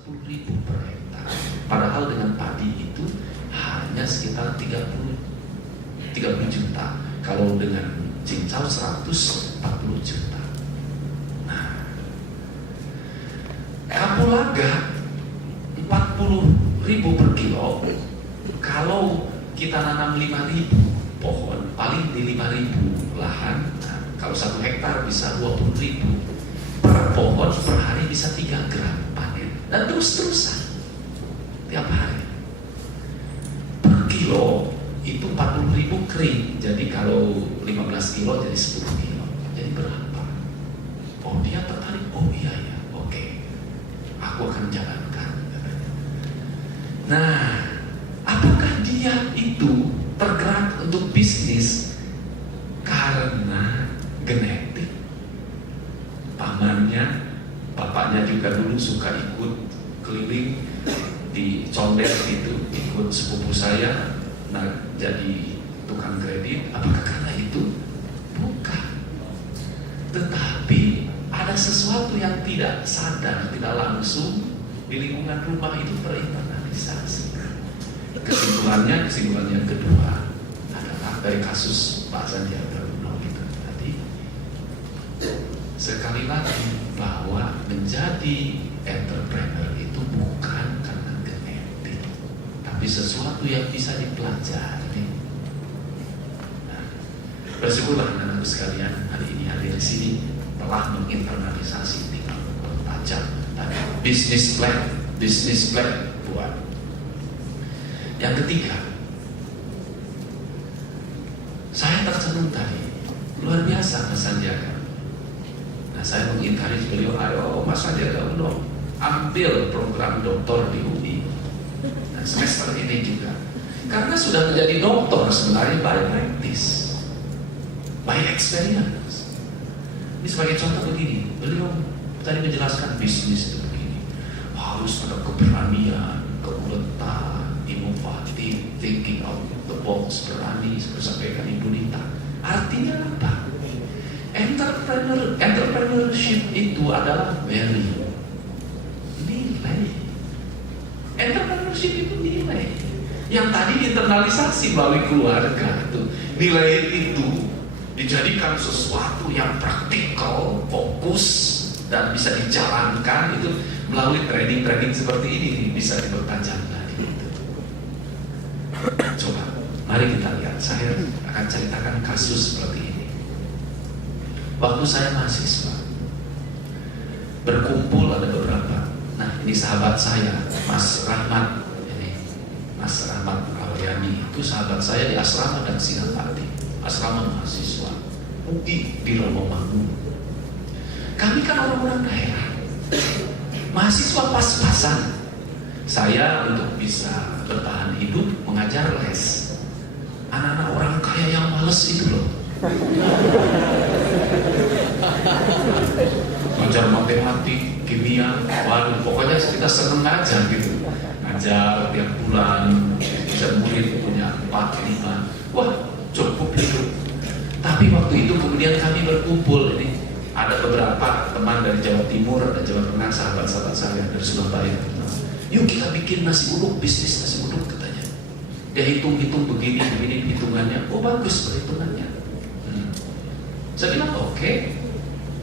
10.000 per hektar. Padahal dengan padi itu hanya sekitar 30 juta. Kalau dengan cincau 140 juta. Nah, kapulaga 40.000 per kilo. Kalau kita nanam 5.000 pohon, paling di 5.000 lahan. Nah, kalau 1 hektar bisa 20.000 per pohon, per hari bisa 3 gram panen. Dan terus-terusan tiap hari. Per kilo itu 40.000 kering. Jadi kalau 15 kilo jadi 10 kilo. Jadi berapa? Oh, dia tertarik. Oh iya ya, oke. Aku akan jalankan. Nah, apakah dia itu tergerak untuk bisnis karena genetik? Pamannya, bapaknya juga dulu suka ikut keliling di condet itu, ikut sepupu saya, nah jadi tukang kredit. Apakah karena itu? Bukan. Tetapi ada sesuatu yang tidak sadar, tidak langsung di lingkungan rumah itu terinternalisasi. Kesimpulan yang kedua adalah dari kasus Pak Sandiaga Uno itu tadi. Sekali lagi bahwa menjadi entrepreneur itu bukan karena genetik, tapi sesuatu yang bisa dipelajari. Nah, bersyukurlah anak-anakku sekalian hari ini hadir di sini telah menginternalisasi tinggal bertajam tadi bisnis plan buat. Yang ketiga, saya tercenung tadi, luar biasa Mas Sandiaga. Nah, saya mengingatkan beliau, ayo Mas Sandiaga Uno, ambil program doktor di UI. Nah, semester ini juga, karena sudah menjadi doktor sebenarnya by practice, by experience. Ini sebagai contoh begini, beliau tadi menjelaskan bisnis itu begini, harus ada keberanian, keuletan, inovatif, thinking out of the box, berani, seperti sampaikan Ibu Nita. Artinya apa? Entrepreneurship itu adalah value, nilai. Entrepreneurship itu nilai yang tadi diinternalisasi melalui keluarga itu. Nilai itu dijadikan sesuatu yang praktikal, fokus, dan bisa dijalankan itu melalui training seperti ini bisa dipertajam lagi. Coba, mari kita lihat. Saya akan ceritakan kasus seperti ini. Waktu saya mahasiswa, berkumpul ada beberapa. Nah, ini sahabat saya, Mas Rahmat. Ini Mas Rahmat Awyani itu sahabat saya di asrama dan Sinapati, asrama mahasiswa UI di Romomangun. Kami kan orang-orang daerah, mahasiswa pas-pasan. Saya untuk bisa bertahan hidup mengajar les. Anak-anak orang kaya yang males itu loh. Ngajar matematik, kimia, waduh pokoknya kita seneng aja gitu. Ngajar tiap bulan, bisa murid punya 4-5. Wah cukup hidup. Tapi waktu itu kemudian kami berkumpul ini. Ada beberapa teman dari Jawa Timur, ada Jawa Tengah, sahabat-sahabat saya dari Surabaya. Yuk kita bikin nasi uduk, bisnis nasi uduk katanya. Dia hitung-hitung begini hitungannya. Oh bagus perhitungannya. Saya bilang oke.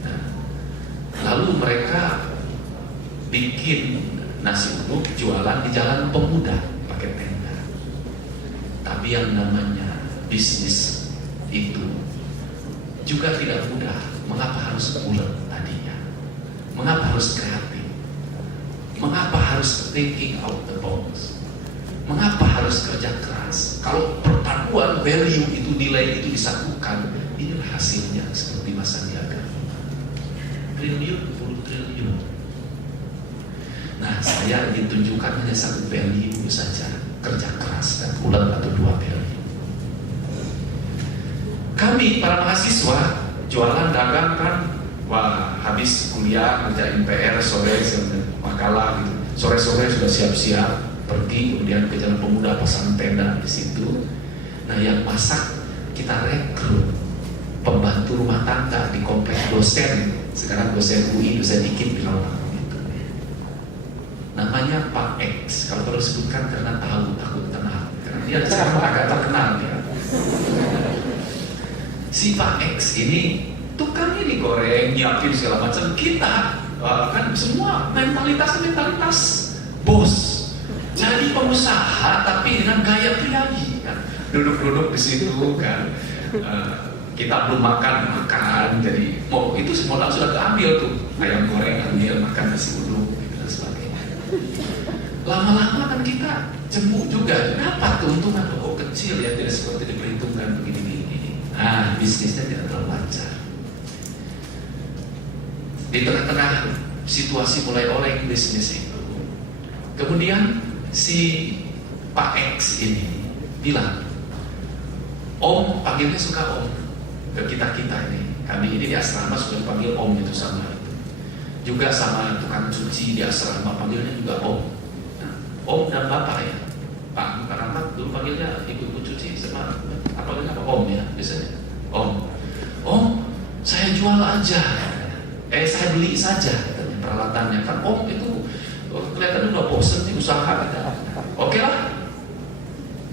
Nah, lalu mereka bikin nasi uduk jualan di Jalan Pemuda pakai tenda. Tapi yang namanya bisnis itu juga tidak mudah. Mengapa harus ulet tadinya? Mengapa harus kreatif? Mengapa harus thinking out the box? Mengapa harus kerja keras? Kalau perpaduan value itu, nilai itu disatukan, inilah hasilnya seperti Mas Sandiaga. Triliun, puluh triliun. Nah, saya ingin tunjukkan hanya satu value saja, kerja keras dan ulet atau 2 value. Kami para mahasiswa jualan dagang kan, wah habis kuliah ngerjain PR sore makalah gitu, sore-sore sudah siap-siap pergi kemudian ke Jalan Pemuda pasang tenda di situ. Nah yang masak kita rekrut pembantu rumah tangga di komplek dosen, sekarang dosen UI, dosen IKIP di Lampang itu. Nama namanya Pak X. Kalau terus sebutkan karena tahu, takut kenal. Karena dia sekarang agak terkenal ya. Si Pak X ini tukang ini goreng, nyiapin segala macam. Kita kan semua mentalitas bos. Jadi pengusaha tapi dengan gaya priayi kan. Duduk-duduk di situ kan. Kita belum makan, jadi itu semua sudah keambil tuh, ayam goreng ambil, makan nasi uduk gitu dan sebagainya. Lama-lama kan kita jemu juga, dapat keuntungan kecil ya, tidak seperti diperhitungkan begini. Nah, bisnisnya tidak terlalu lancar. Di tengah-tengah situasi mulai oleng bisnis itu, kemudian si Pak X ini bilang, Om, panggilnya suka Om ke kita ini. Kami ini di asrama sudah dipanggil Om itu sama itu. Juga sama tukang cuci di asrama panggilnya juga Om. Nah, Om dan Bapak ya. Pak Rahmat dulu panggilnya ibu cuci sama apa Om ya biasanya. Om, saya jual aja. Saya beli saja katanya, peralatannya. Kan Om itu kelihatannya udah bosen nih usaha kita. Oke lah.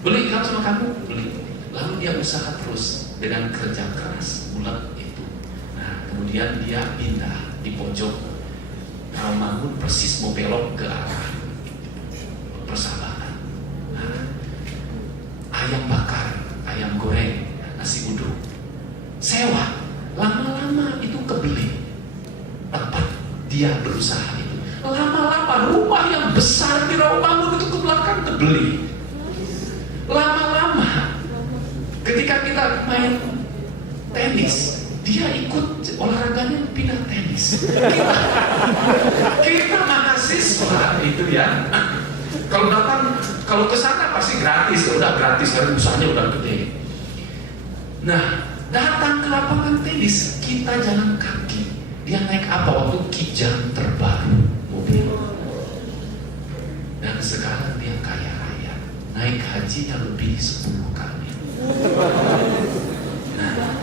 Beli kan sama kamu? Beli. Lalu dia usaha terus dengan kerja keras bulan itu. Nah, kemudian dia pindah di pojok Rawamangun, persis mau belok ke arah Persahabatan. Nah, ayam bakar, ayam goreng, nasi uduk, sewa. Lama-lama itu kebeli tempat dia berusaha itu. Lama-lama rumah yang besar di Rawamangun itu ke belakang kebeli. Lama-lama ketika kita main tenis, dia ikut olahraganya pindah tenis. Kita mahasiswa itu ya. Kalau datang, kalau ke sana pasti gratis, udah gratis karena usahanya udah gede. Nah, datang ke lapangan tenis, kita jalan kaki. Dia naik apa waktu Kijang terbaru mobil. Dan sekarang dia kaya raya, naik hajinya lebih 10 kali. Nah,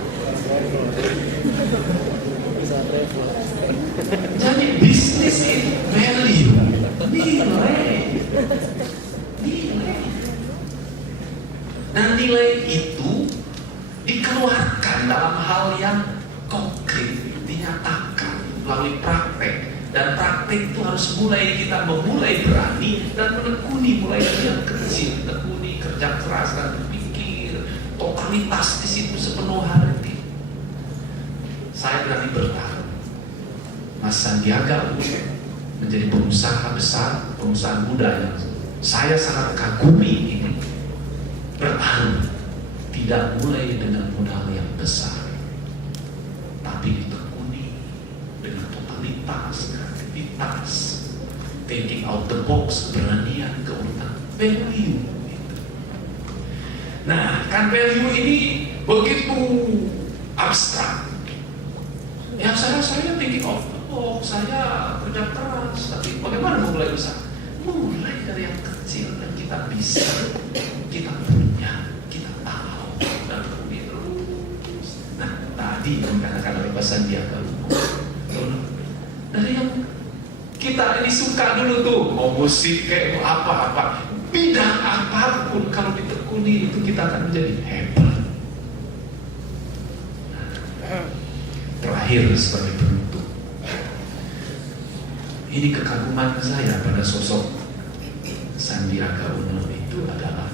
jadi bisnis ini value, nilai. Nah, nilai itu dikeluarkan dalam hal yang konkret, dinyatakan melalui praktek. Dan praktek itu harus kita memulai berani dan menekuni mulai dari yang kecil, tekuni kerja keras dan berpikir totalitas di situ sepenuh hati. Saya berani bertaruh. Mas Sandiaga Uno menjadi pengusaha besar, pengusaha muda yang saya sangat kagumi ini, bertaruh tidak mulai dengan modal yang besar, tapi ditekuni dengan totalitas, kreativitas, thinking out the box, keberanian, keuletan, value. Nah, kan value ini begitu abstrak. Yang saya thinking out the box, saya kerja keras, tapi bagaimana memulai usaha? Mulai dari yang kecil dan kita bisa, kita punya, kita tahu dan kemudian terus. Nah, tadi dikatakan oleh Pak Sandiaga Uno, dari yang kita ini suka dulu tuh, mau musik kayak mau apa-apa, bidang apapun kalau ditekuni itu kita akan menjadi hebat. Terakhir sebagai penutup, ini kekaguman saya pada sosok Sandiaga Uno itu adalah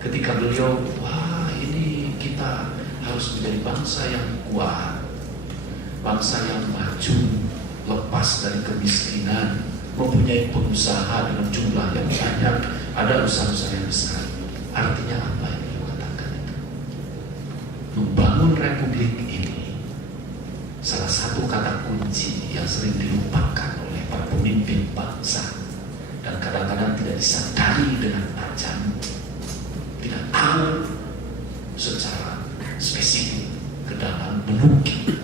ketika beliau, wah ini kita harus menjadi bangsa yang kuat, bangsa yang maju, lepas dari kemiskinan, mempunyai pengusaha dengan jumlah yang banyak, ada usaha-usaha yang besar. Artinya apa yang beliau katakan itu? Membangun republik ini, salah satu kata kunci yang sering dilupakan oleh para pemimpin bangsa dan kadang-kadang tidak disadari dengan tajam, tidak tahu secara spesifik ke dalam menukik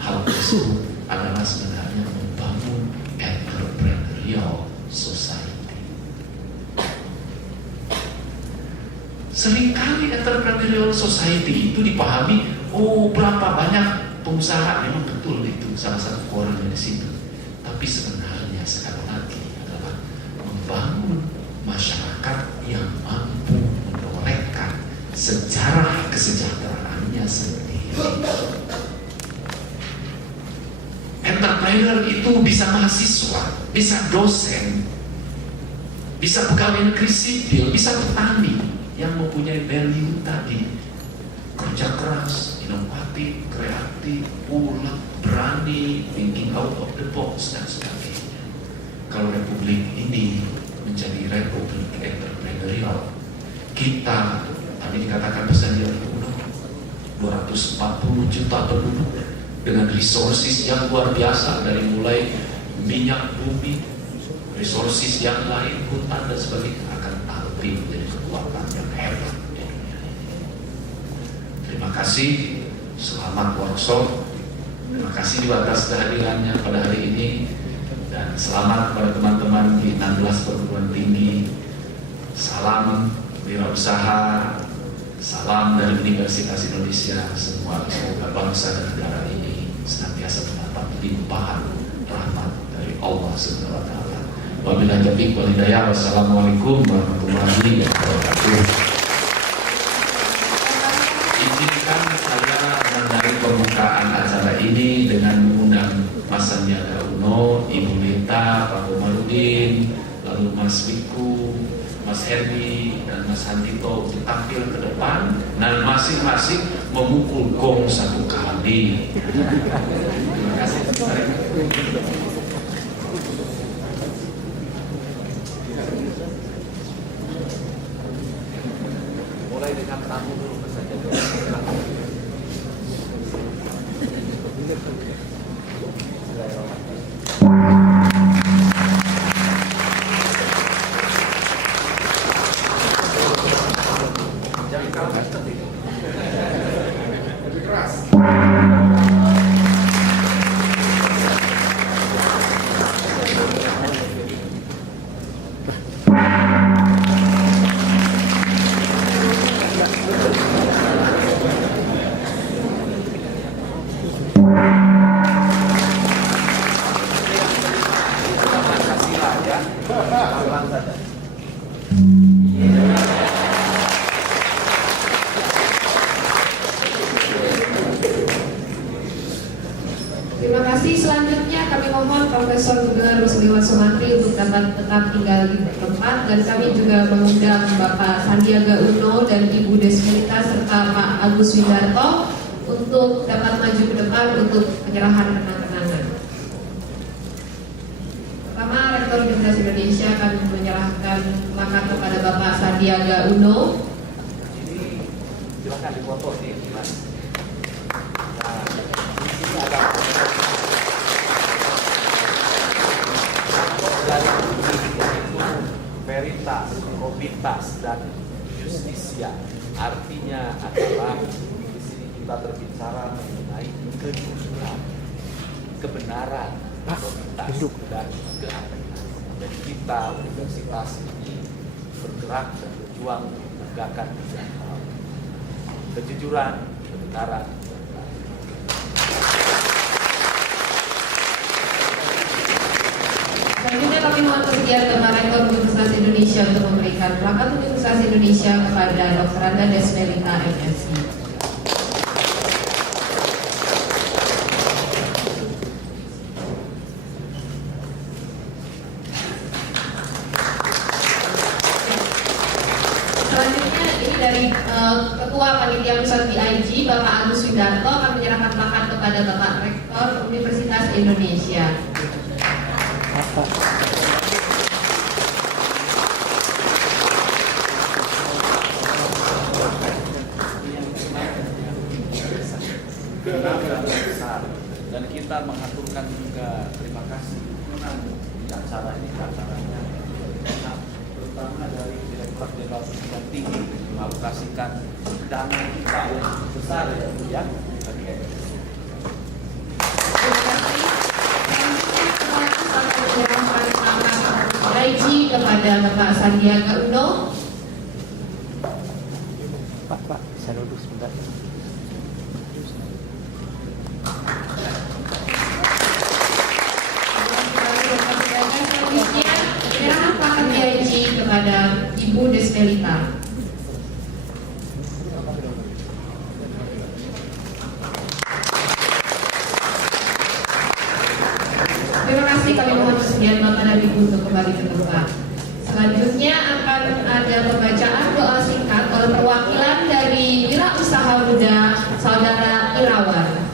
hal tersebut adalah sebenarnya membangun entrepreneurial society. Seringkali entrepreneurial society itu dipahami, oh berapa banyak pengusaha, memang betul itu salah satu koran di situ. Tapi sebenarnya sekali lagi membangun masyarakat yang mampu menorehkan sejarah kesejahteraannya sendiri. Entrepreneur itu bisa mahasiswa, bisa dosen, bisa pegawai negeri sipil, bisa petani yang mempunyai value tadi: kerja keras, inovatif, kreatif, ulet, berani, thinking out of the box, dan sebagainya. Kalau republik ini menjadi republik entrepreneurial, kita tadi dikatakan Sandiaga Uno 240 juta penduduk dengan resources yang luar biasa, dari mulai minyak bumi, resources yang lain, hutan dan sebagainya, akan tampil menjadi kekuatan yang hebat di dunia ini. Terima kasih, selamat workshop. Terima kasih juga atas kehadirannya pada hari ini, dan selamat kepada teman-teman di 16 perguruan tinggi. Salam wirausaha, salam dari Universitas Indonesia. Semoga bangsa dan negara ini senantiasa mendapat limpahan rahmat dari Allah Subhanahu wa taala. Wabillahi taufiq wal hidayah. Wassalamualaikum warahmatullahi wabarakatuh. Izinkan saya menandai pembukaan acara ini dengan mengundang Mas Sandiaga Uno, Ibu Lita, Pak Komarudin, lalu Mas Wiku, Mas Herdi, dan Mas Handito untuk tampil ke depan dan masing-masing memukul gong 1 kali. Terima kasih. Mulai dengan tamu dulu saja. Terima kasih. Selanjutnya kami mohon Profesor Sugeng Rusliwan Sumantri untuk dapat tetap tinggal di tempat, dan kami juga mengundang Bapak Sandiaga Uno dan Ibu Desmelita serta Pak Agus Windarto untuk dapat maju ke depan untuk penyerahan kenang-kenangan. Pertama, Rektor Universitas Indonesia akan menyerahkan plakat kepada Bapak Sandiaga Uno. Ini silakan dipoto nih, Mas. Nah, ini ada dari veritas, probitas, dan justisia. Artinya adalah di sini kita berbicara mengenai kejujuran, kebenaran, probitas, dan keadilan. Dan kita universitas ini bergerak dan berjuang menegakkan 3 hal: kejujuran, kebenaran, dan keadilan. Selanjutnya kami mohon kesediaan Bapak Rektor Universitas Indonesia untuk memberikan plakat Universitas Indonesia kepada Dr. Anda Desmelita MSc. Selanjutnya ini dari Ketua Panitia Pusat BIG Bapak Agus Windarto akan menyerahkan plakat kepada Bapak Rektor Universitas Indonesia. Dan kita mengaturkan juga terima kasih di acara ini, acaranya terutama dari Direktorat Jenderal Pendidikan Tinggi mengalokasikan dana kita yang besar ya Bu ya. Oke. Reji kepada Bapak Sandiaga Uno. Pak, saya duduk sebentar. Selanjutnya penyerahan plakat DIG oleh Bapak dan Ibu untuk kembali ke tempat. Selanjutnya akan ada pembacaan doa singkat oleh perwakilan dari Wira Usaha Muda Saudara Irawan.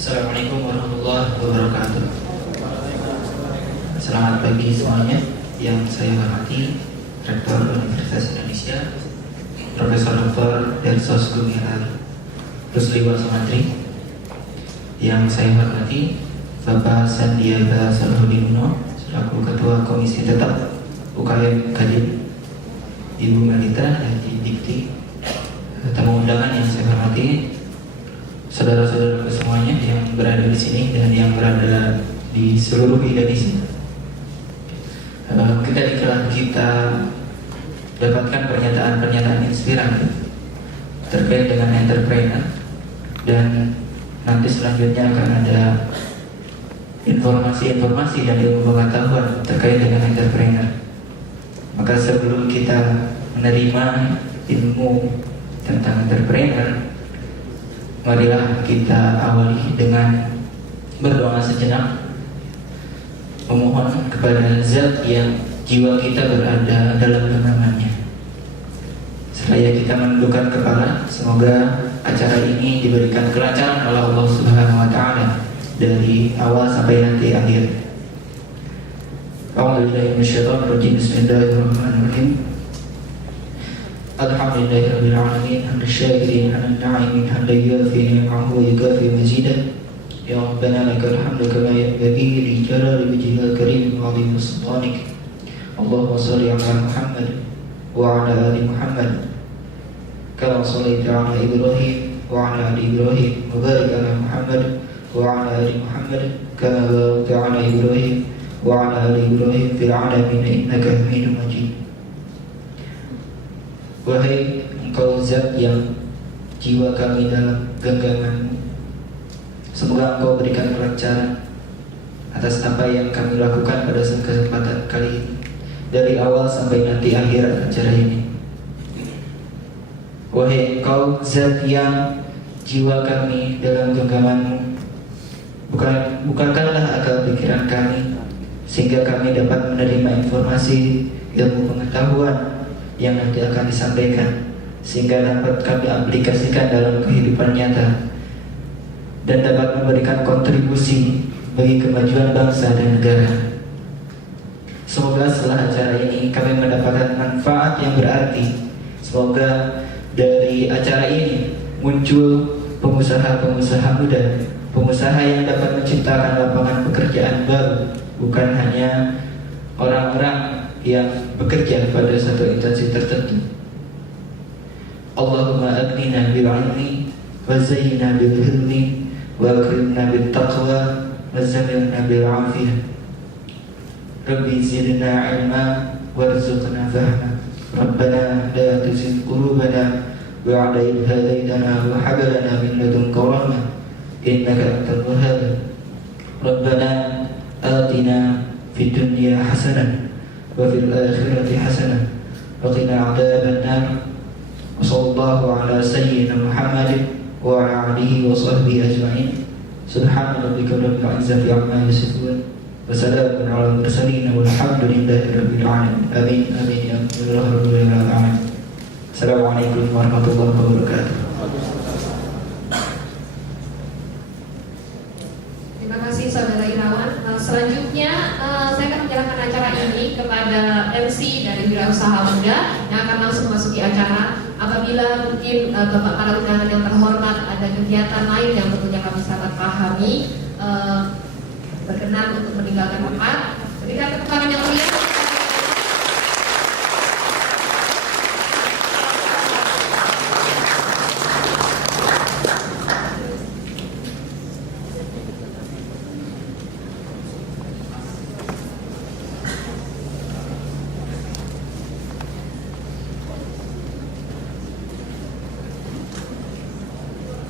Assalamualaikum warahmatullahi wabarakatuh. Selamat pagi semuanya. Yang saya hormati Rektor Universitas Indonesia Profesor Dr. Dersos Gumilar Rusli Wasomantri. Yang saya hormati Bapak Sandiaga Salahuddin Uno selaku Ketua Komisi Tetap UKM Kadin, Ibu Melita dan Dikti, tamu undangan yang saya hormati, saudara-saudara semuanya yang berada di sini dan yang berada di seluruh Indonesia. Kita dapatkan pernyataan-pernyataan inspiratif terkait dengan entrepreneur, dan nanti selanjutnya akan ada informasi-informasi dan ilmu pengetahuan terkait dengan entrepreneur. Maka sebelum kita menerima ilmu tentang entrepreneur, marilah kita awali dengan berdoa sejenak, memohon kepada Zat yang jiwa kita berada dalam genggamannya. Seraya kita menundukkan kepala, semoga acara ini diberikan kelancaran oleh Allah Subhanahu wa Ta'ala dari awal sampai nanti akhir. A'udzubillahi minasyaitonir rajim. Bismillahirrahmanirrahim. Alhamdulillahirabbil alamin, hamdasyakirin 'ala an-na'imi hamdan yuwafi ni'amahu wa yukafi mazidah. Ya Rabbana lakal hamdu kama yanbaghi li jalali wajhikal karim wa 'azimi sultanik. Allahumma shalli 'ala Muhammad wa 'ala ali Muhammad kama shallaita 'ala Ibrahim wa 'ala ali Ibrahim wa barik 'ala Muhammad wa 'ala ali Muhammad kama barakta 'ala Ibrahim wa 'ala ali Ibrahim fil 'alamin innaka Hamidum Majid. Wahai Engkau Zat yang jiwa kami dalam genggaman-Mu, semoga Engkau berikan kelancaran atas apa yang kami lakukan pada kesempatan kali ini, dari awal sampai nanti akhir acara ini. Wahai Engkau Zat yang jiwa kami dalam genggaman-Mu, bukakanlah akal pikiran kami sehingga kami dapat menerima informasi ilmu pengetahuan yang nanti akan disampaikan, sehingga dapat kami aplikasikan dalam kehidupan nyata dan dapat memberikan kontribusi bagi kemajuan bangsa dan negara. Semoga setelah acara ini kami mendapatkan manfaat yang berarti. Semoga dari acara ini muncul pengusaha-pengusaha muda, pengusaha yang dapat menciptakan lapangan pekerjaan baru, bukan hanya orang-orang yang bekerja pada satu instansi tertentu. Allahumma aghnina bil ilmi wa zayyina bil hilmi wa akrimna bil taqwa wa zammilna bil afiyah. Rabbi zidna ilma warzuqna fahma. Rabbana la tuzigh qulubana ba'da idh hadaytana wa hab lana min ladunka rahmah innaka antal wahhab. Rabbana atina fid dunya hasanah wa fil akhirati hasanah wa qina adzaban nar. Wassallallahu ala sayyidina Muhammadin wa ala alihi wa sahbihi ajma'in. Subhana rabbika rabbil izzati amma yasifun wa salamun ala mursalin walhamdulillahi rabbil alamin. Amin amin ya rabbal alamin. Assalamualaikum warahmatullahi wabarakatuh. Terima kasih Saudara Irawan. Selanjutnya saya akan menyerahkan acara ini kepada MC dari Wirausaha Muda yang akan langsung memasuki acara. Apabila mungkin Bapak para undangan yang terhormat ada kegiatan lain yang tentunya kami sangat pahami, berkenan untuk meninggalkan tempat. Berikan tepuk tangan yang meriah.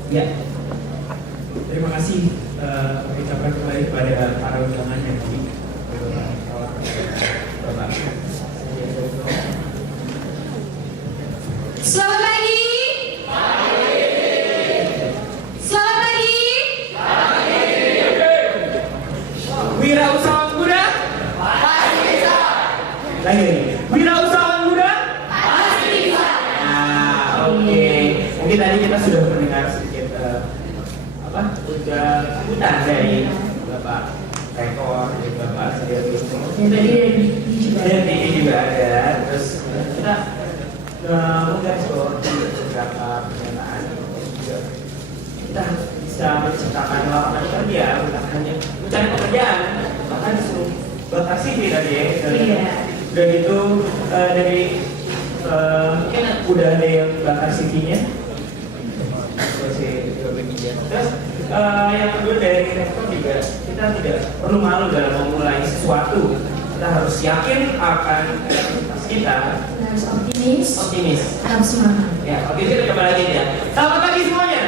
Ya, terima kasih ucapkan kembali kepada para undangan yang di Bapak Wirausahawan muda? Pasti bisa. Nah, oke. Mungkin tadi kita sudah mendengar sedikit udah dari Bapak Rekor, dari Bapak Sandiaga Uno. Ya, tadi Dan ini juga ada. Terus kita mengeksplor beberapa pernyataan juga kita bisa menciptakan lapangan kerja, bukan hanya mencari pekerjaan, bahkan disuruh bakar CV tadi ya. Iya. Udah gitu dari mungkin udah ada yang bakar CV-nya. Terus yang kedua dari rektor juga kita tidak perlu malu dalam memulai sesuatu. Kita harus yakin akan kapasitas kita. Kita harus optimis. Tetap semangat. Ya, oke, kita kembali lagi ya. Selamat pagi semuanya.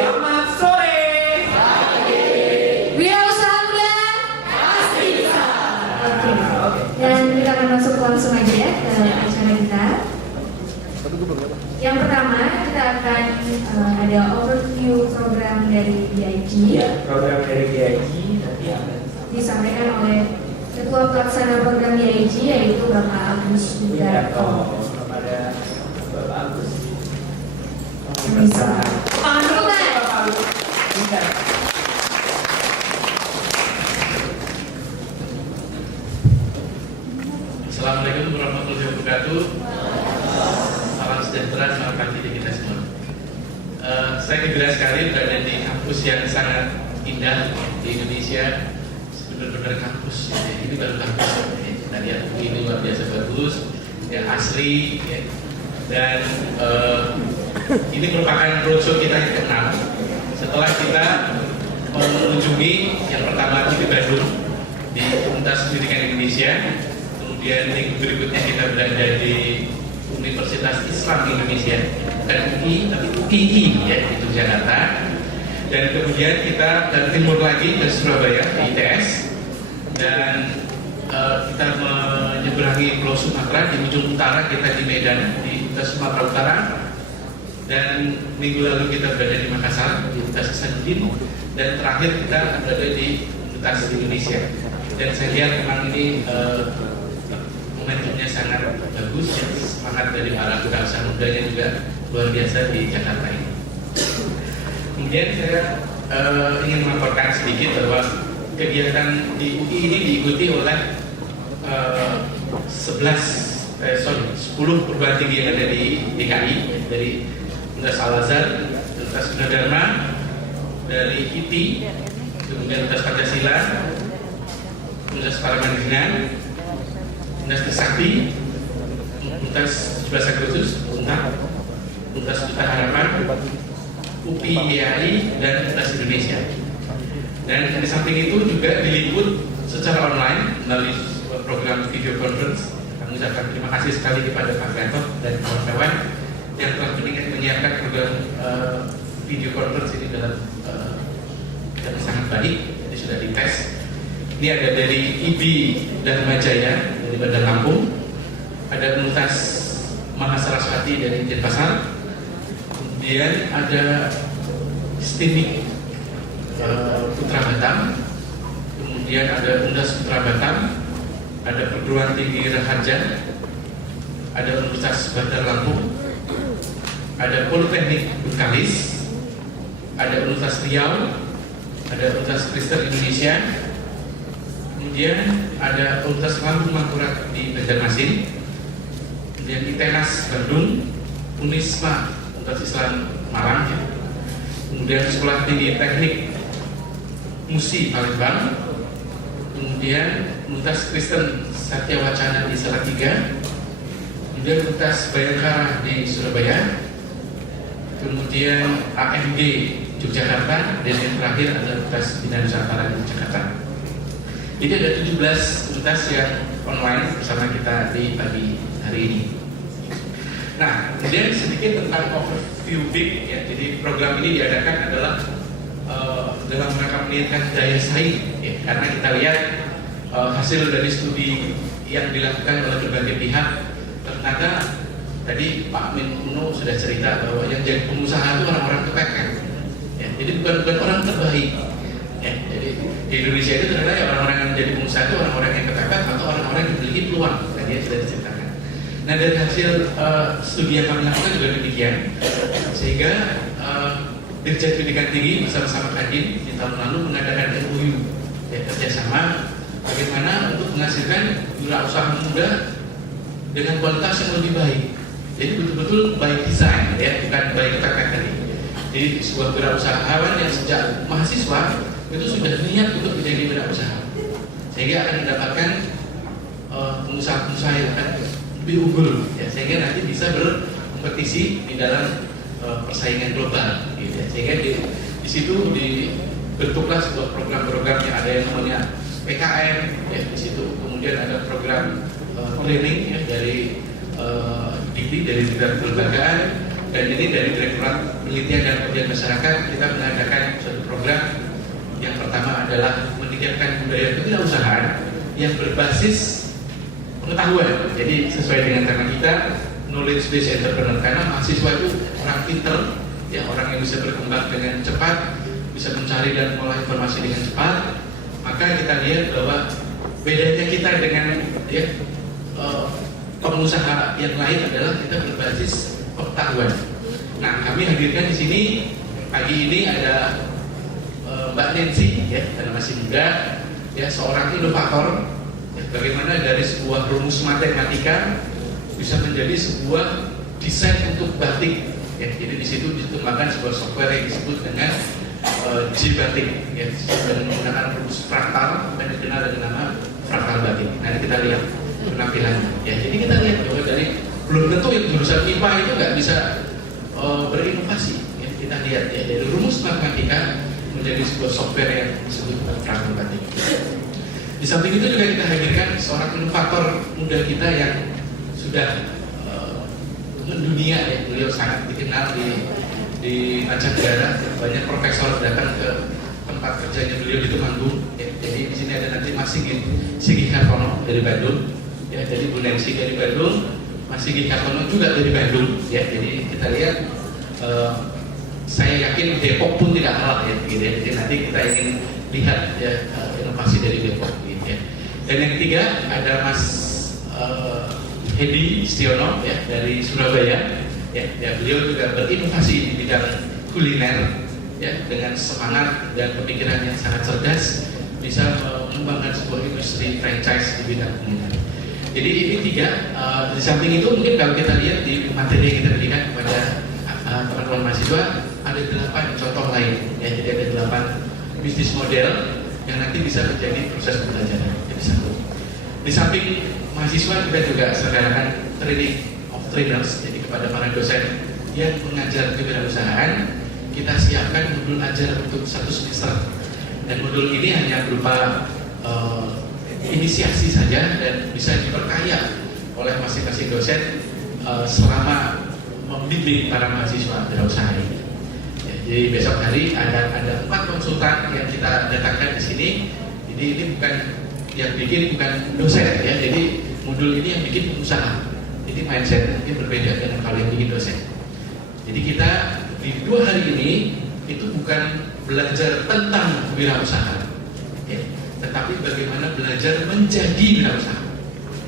Selamat sore. Wirausaha muda pasti bisa. Oke. Dan kita akan masuk langsung aja ya ke acara kita. Yang pertama kita akan ada overview program dari DIG. Ya, program dari DIG nanti akan Disampaikan oleh Ketua Pelaksana Program DIG yaitu Bapak Agus Widarto. kepada Bapak Agus. Bisa. Tangan dulu Bapak Agus. Bisa. Assalamualaikum warahmatullahi wabarakatuh. Salam sejahtera, selamat pagi di kita semua. Saya gembira sekali berada di kampus yang sangat indah di Indonesia. Benar-benar kampus. Ini baru kampus. Kita lihat ini luar biasa bagus, yang asli. Ya. Dan ini merupakan roadshow kita yang ke-6. Setelah kita mengunjungi yang pertama di Bandung di Universitas Pendidikan Indonesia. Kemudian minggu berikutnya kita berada di Universitas Islam Indonesia dan UI, tapi UII ya di Jakarta. Dan kemudian kita ke timur lagi ke Surabaya, di ITS. Dan kita menyeberangi Pulau Sumatera, di ujung utara kita di Medan, di Sumatera Utara. Dan minggu lalu kita berada di Makassar, di Universitas Hasanuddin. Dan terakhir kita berada di Universitas Indonesia. Dan saya lihat memang ini momentumnya sangat bagus, ya. Semangat dari para wirausaha mudanya juga luar biasa di Jakarta ini. Kemudian saya ingin melaporkan sedikit bahwa kegiatan di UI ini diikuti oleh 10 perguruan tinggi yang ada di DKI, dari Universitas Al-Azhar, Universitas Gunadarma, dari ITI, kemudian Universitas Pancasila, Universitas Paramadina, Universitas Sakti, Universitas Bahasa Khusus, Universitas Duta Harapan, UPI, dan Universitas Indonesia. Dan di samping itu juga diliput secara online melalui program video conference. Kami ucapkan terima kasih sekali kepada Pak Rektor dan kawan-kawan yang telah menyiapkan program video conference ini dalam yang sangat baik. Jadi sudah dites. Ini ada dari IBI Dharma Jaya dari Bandar Lampung, ada Universitas Mahasaraswati dari Denpasar, kemudian ada STIMIK Putra Batam, kemudian ada Universitas Putra Batam, ada Perguruan Tinggi Raharja, ada Universitas Bandar Lampung, ada Politeknik Bengkalis, ada Universitas Riau, ada Universitas Kristen Indonesia, kemudian ada Universitas Lambung Mangkurat di Banjarmasin, kemudian ITENAS Bandung, Unisma Universitas Islam Malang, kemudian Sekolah Tinggi Teknik Musi Palembang, kemudian Universitas Kristen Satya Wacana di Salatiga, kemudian Universitas Bayangkara di Surabaya, kemudian AMG Yogyakarta, dan yang terakhir adalah Universitas Bina Nusantara di Jakarta. Jadi ada 17 universitas yang online bersama kita di pagi hari ini. Nah, kemudian sedikit tentang overview BIG ya. Jadi program ini diadakan adalah dalam rangka meningkatkan daya saing ya. Karena kita lihat hasil dari studi yang dilakukan oleh berbagai pihak, ternyata tadi Pak Min Uno sudah cerita bahwa yang jadi pengusaha itu orang-orang kepepet ya. Jadi bukan orang terbaik ya. Jadi di Indonesia itu ternyata ya orang-orang yang menjadi pengusaha itu orang-orang yang kepepet atau orang-orang yang memiliki peluang ya. tadi yang sudah diceritakan. Nah, dari hasil studi yang kami lakukan juga demikian, sehingga Dirjen Pendidikan Tinggi bersama-sama Kadin di tahun lalu mengadakan MOU kerjasama bagaimana untuk menghasilkan wirausaha muda dengan kualitas yang lebih baik. Jadi betul-betul by design, ya, bukan by praktek tadi. Jadi sebuah wirausahawan yang sejak mahasiswa itu sudah niat untuk menjadi wirausaha, sehingga akan mendapatkan pengusaha-pengusaha yang akan lebih unggul, ya, sehingga nanti bisa berkompetisi di dalam persaingan global, gitu, ya. Sehingga di situ dibentuklah sebuah program-program yang ada yang namanya PKM, ya, di situ kemudian ada program training, ya, dari Dikti, dari Direktorat Kelembagaan, dan ini dari Direktorat Penelitian dan Kajian Masyarakat. Kita mengadakan suatu program yang pertama adalah meningkatkan budaya kewirausahaan yang berbasis pengetahuan. Jadi sesuai dengan tema kita, knowledge based entrepreneur, karena mahasiswa itu orang pinter, ya, orang yang bisa berkembang dengan cepat, bisa mencari dan mengolah informasi dengan cepat. Maka kita lihat bahwa bedanya kita dengan, ya, pengusaha yang lain adalah kita berbasis pengetahuan. Nah, kami hadirkan di sini pagi ini ada Mbak Nancy, ya, dan masih muda, ya, seorang inovator. Bagaimana dari sebuah rumus matematika bisa menjadi sebuah desain untuk batik, ya. Jadi di situ dikembangkan sebuah software yang disebut dengan J-Batik, ya, dan menggunakan rumus fraktal dan dikenal dengan nama fraktal batik. Nanti kita lihat penampilannya, ya. Jadi kita lihat bahwa dari belum tentu yang jurusan IPA itu nggak bisa berinovasi, ya. Kita lihat, ya, dari rumus matematika menjadi sebuah software yang disebut fraktal batik. Di samping itu juga kita hadirkan seorang inovator muda kita yang sudah mendunia, ya. Beliau sangat dikenal di mancanegara. Banyak profesor datang ke tempat kerjanya beliau di Temanggung, ya. Jadi di sini ada nanti Mas Sigit Kartono dari Bandung, ya. Jadi Bu Nancy dari Bandung, Mas Sigit Kartono juga dari Bandung, ya. Jadi kita lihat, saya yakin Depok pun tidak kalah, ya, gitu, ya. Jadi nanti kita ingin lihat, ya, inovasi dari Depok, gitu, ya. Dan yang ketiga ada Mas Hedi Stiono, ya, dari Surabaya, ya. Beliau juga berinovasi di bidang kuliner, ya, dengan semangat dan pemikiran yang sangat cerdas, bisa mengembangkan sebuah industri franchise di bidang kuliner. Jadi ini tiga. Di samping itu mungkin kalau kita lihat di materi yang kita berikan kepada teman-teman mahasiswa, ada 8 contoh lain, ya. Jadi ada 8 bisnis model yang nanti bisa menjadi proses pembelajaran. Jadi satu. Di samping mahasiswa kita juga selenggarakan training of trainers. Jadi kepada para dosen yang mengajar kewirausahaan, kita siapkan modul ajar untuk 1 semester. Dan modul ini hanya berupa inisiasi saja dan bisa diperkaya oleh masing-masing dosen selama membimbing para mahasiswa wirausaha ini. Ya, jadi besok hari ada 4 konsultan yang kita datangkan di sini. Jadi ini bukan yang bikin, bukan dosen, ya. Jadi modul ini yang bikin pengusaha. Jadi mindset mungkin berbeda dengan kalau yang bikin dosen. Jadi kita di 2 hari ini itu bukan belajar tentang wirausaha, ya, tetapi bagaimana belajar menjadi wirausaha.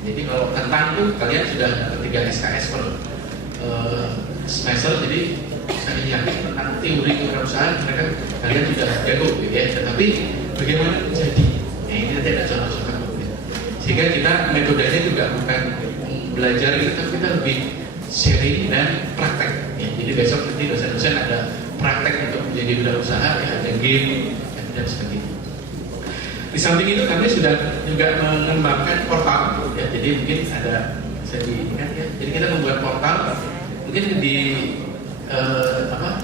Jadi kalau tentang itu kalian sudah 3 SKS per semester, jadi saya yakin tentang teori kewirausahaan kalian sudah jago, ya. Tetapi bagaimana menjadi, ya, ini nanti ada contoh-contoh. Sehingga kita metodenya juga bukan belajar itu, tapi kita lebih sharing dan praktek, ya. Jadi besok nanti dosen-dosen ada praktek untuk menjadi wirausaha, ya, ada game, ya, dan sebagainya. Di samping itu kami sudah juga mengembangkan portal, ya. Jadi mungkin ada bisa diingat, ya. Jadi kita membuat portal, mungkin di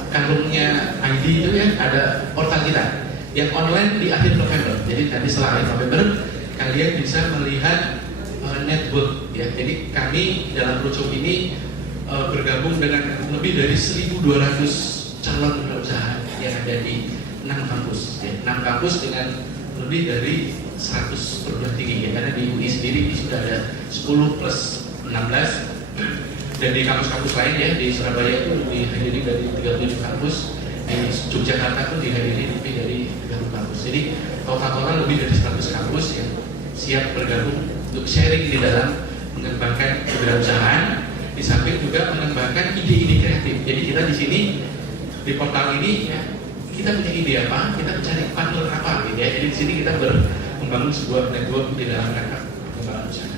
kandungnya ID itu, ya, ada portal kita yang online di akhir November. Jadi nanti setelah akhir November kalian bisa melihat network, ya. Jadi kami dalam Proco ini bergabung dengan lebih dari 1.200 calon wirausaha yang ada di 6 kampus, ya. 6 kampus dengan lebih dari 100 perguruan tinggi, ya. Karena di UI sendiri sudah ada 10 plus 16, dan di kampus-kampus lain, ya, di Surabaya itu dihadiri dari 37 kampus, di Yogyakarta pun dihadiri lebih dari 30 kampus. Jadi total lebih dari 100 kampus yang siap bergabung untuk sharing di dalam mengembangkan kewirausahaan, di samping juga mengembangkan ide-ide kreatif. Jadi kita di sini di portal ini ya, kita punya ide apa, kita mencari partner apa gitu ya. Jadi di sini kita membangun sebuah network di dalam rangka pengembangan usaha.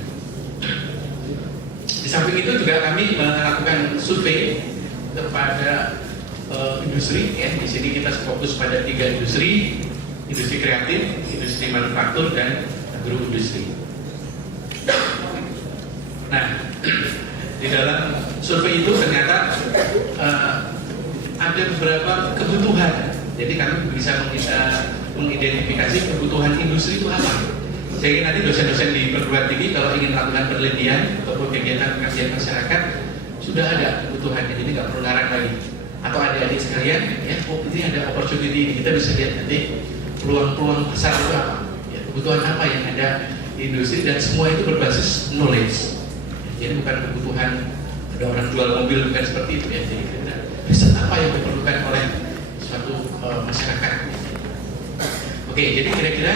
Di samping itu juga kami melakukan survei kepada industri ya. Di sini kita fokus pada 3 industri: industri kreatif, industri manufaktur, dan agroindustri. Nah, di dalam survei itu ternyata ada beberapa kebutuhan. Jadi kami bisa mengidentifikasi kebutuhan industri itu apa. Saya ingin nanti dosen-dosen di perguruan tinggi kalau ingin melakukan penelitian atau kegiatan kajian masyarakat sudah ada kebutuhannya, jadi nggak perlu ngarang lagi. Atau adik-adik sekalian, ya, oh ini ada opportunity ini, kita bisa lihat nanti peluang-peluang besar itu apa, ya, kebutuhan apa yang ada di industri, dan semua itu berbasis knowledge. Jadi bukan kebutuhan ada orang jual mobil, bukan seperti itu ya. Jadi riset apa yang diperlukan oleh suatu masyarakat. Oke, jadi kira-kira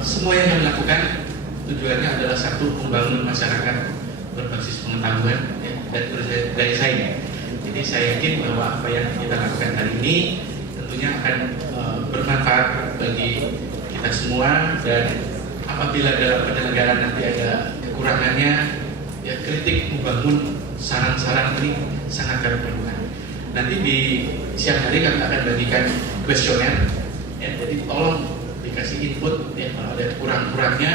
semua yang kami lakukan tujuannya adalah satu, membangun masyarakat berbasis pengetahuan ya, dan berdaya saing. Jadi saya yakin bahwa apa yang kita lakukan hari ini tentunya akan bermanfaat bagi kita semua, dan apabila dalam penyelenggaraan nanti ada kekurangannya, ya kritik membangun saran-saran ini sangat kami perlukan. Nanti di siang hari kami akan bagikan kuesioner, ya, jadi tolong dikasih input ya kalau ada kurang-kurangnya,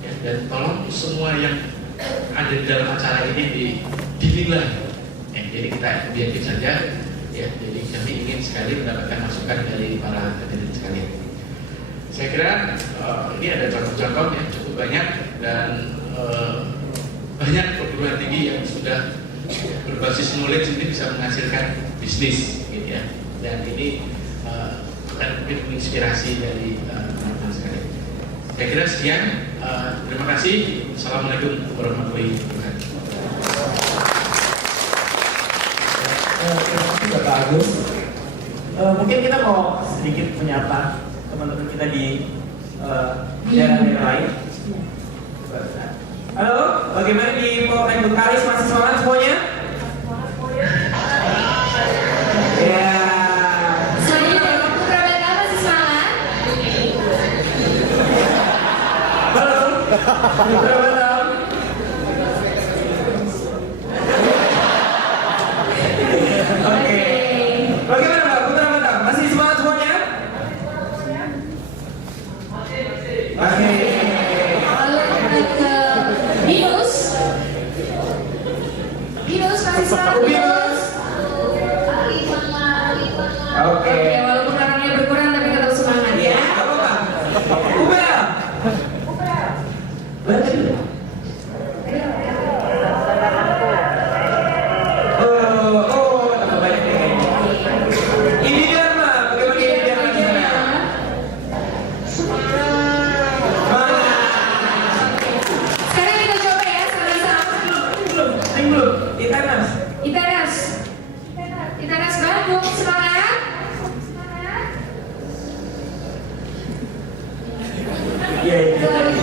ya, dan tolong semua yang ada di dalam acara ini dinilai. Ya, jadi kita objektif saja, ya. Jadi kami ingin sekali mendapatkan masukan dari para hadirin sekalian. Saya kira ini ada contoh-contoh yang cukup banyak, dan banyak perguruan tinggi yang sudah berbasis knowledge ini bisa menghasilkan bisnis, gitu ya. Dan ini akan mungkin menginspirasi dari teman-teman sekalian. Saya kira sekian. Terima kasih. Assalamualaikum warahmatullahi wabarakatuh. Terima kasih Bapak Agus. Mungkin kita mau sedikit menyapa teman-teman kita di daerah-daerah lain. Halo, bagaimana di Polres Bengkalis, masih semangat semuanya? Ya. Selanjutnya dari Putra Bangka masih semangat? Halo, Putra Batam. Oke. Bagaimana Mbak Putra Batam? Masih semangat semuanya? Oke. Lalu kita ke Binus. Binus masih semangat Binus? Oke. Walaupun orangnya berkurang tapi tetap semangat ya. Apa Pak? Ubel. Betul. Tambah banyak nih kayaknya. Ini Dharma, bagaimana ini Dharma di sana? Semangat. Sekarang kita coba ya sama-sama. Belum. Itanas. Itanas Bandung semangat. Iya. Selamat